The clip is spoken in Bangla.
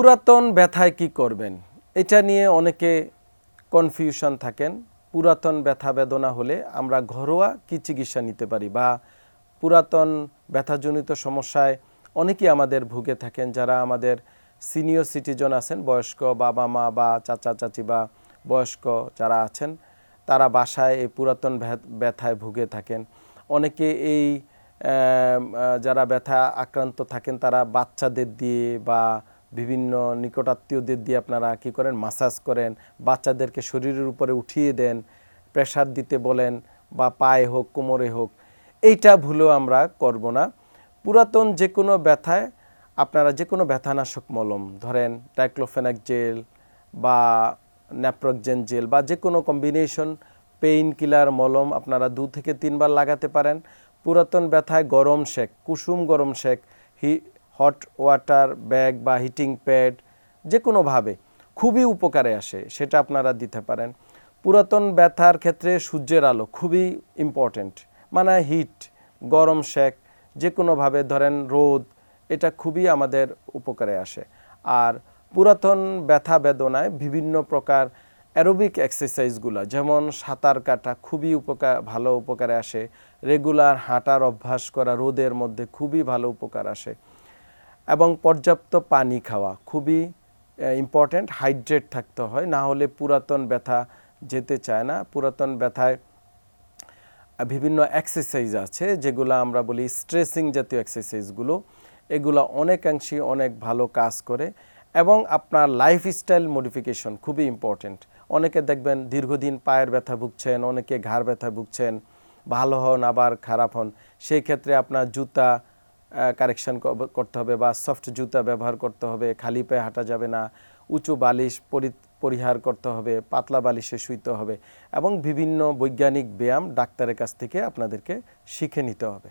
পুরাতন ব্যথায় কি করবেন? এটা নিয়ে অনেকে কনফিউশন থাকেন। পুরাতন ব্যথা বেদনা হলে আমরা ঘরোয়া কি চিকিৎসা নিতে পারি, বা পুরাতন ব্যথাজনিত সমস্যায় অনেকেই আমাদের ভুগে থাকেন, যারা আমাদের সিনিয়র সিটিজেন আছেন, বয়স্ক বাবা মা বা চাচা চাচি বা বয়স্ক যারা আছেন, তারা বাসায় এই পুরাতন ব্যথায় ভুগে থাকেন। অনেকে এই যারা ব্যথা আক্রান্ত থাকেন তারা বাচ্চাদের দিয়ে বা বিভিন্ন নিকটাত্মীয়দের দিয়ে আপনারা কী করেন, মাসাজ করেন, বাচ্চাদেরকে শরীরের উপরে উঠিয়ে দেন, প্রেসার দিতে বলেন, বা পায়ে হোক কোমরে হোক। এইটা ভুলেও আমরা করব না। পুরাতন যে কোনো ব্যথায় আপনারা যে কোনো ব্যথানাশক মলম, ধরেন ডাইক্লোফেনাক জেল বা ন্যাপ্রোক্সেন জেল বা যে কোনো কম্বিনেশন পেইন কিলার মলম আপনারা 2 থেকে 3 বার লাগাতে পারেন। পুরাতন ব্যথায় গরম শেক, কুসুম গরম শেক, হট ওয়াটার ব্যাগ বা হিটিং প্যাড যে কোনোভাবে খুবই উপকারে আসে, সেটা আপনারা দিতে পারেন। পুরাতন ব্যথার ক্ষেত্রে সূর্যের আলো খুবই ইম্পর্ট্যান্ট, মানে হিট, গরম শেক যে কোনোভাবে, ধরেন রোদ, এটা খুবই আমাদের উপকারে আসে। আর পুরাতন ব্যথা বেদনায় বিভিন্ন প্রকার অ্যারোবিক এক্সারসাইজগুলো, যেমন সাঁতার কাটা খুবই ভালো উপকারে আসে, রেগুলার হাঁটার অভ্যাস করা রোদের মধ্যে খুবই ভালো উপকার আসে, এবং পর্যাপ্ত পানি খাওয়া খুবই ইম্পর্ট্যান্ট। হাইড্রেট থাকতে হয়, না হলে পুরাতন ব্যথা যেতে চায় না। পুরাতন ব্যথায় বিভিন্ন এক্সারসাইজ আছে যেগুলো আমরা বলি স্ট্রেসিং জাতীয় এক্সারসাইজগুলো, এগুলো অনেকাংশে অনেক ভালো কাজ করে। এবং আপনার লাইফস্টাইল মডিফিকেশন খুবই ইম্পর্ট্যান্ট। অনেকে দেখবেন দীর্ঘদিন পায়ের ব্যথা ভুগছেন, অনেকে ঘাড় ব্যথা ভুগছেন, ভালো হন আবার খারাপ হন। সেই ক্ষেত্রে আপনার জুতা কারেকশন করতে হবে, বা সফট জুতা ব্যবহার করতে হবে, খালি পায়ে হাঁটা যাবে না, উঁচু বালিশ পরিহার করতে হবে, পাতলা বালিশে শুইতে হবে, এবং বিভিন্ন বৈজ্ঞানিক ব্যায়াম ডাক্তারের কাছ থেকে আপনাদেরকে শিখে নিতে হবে।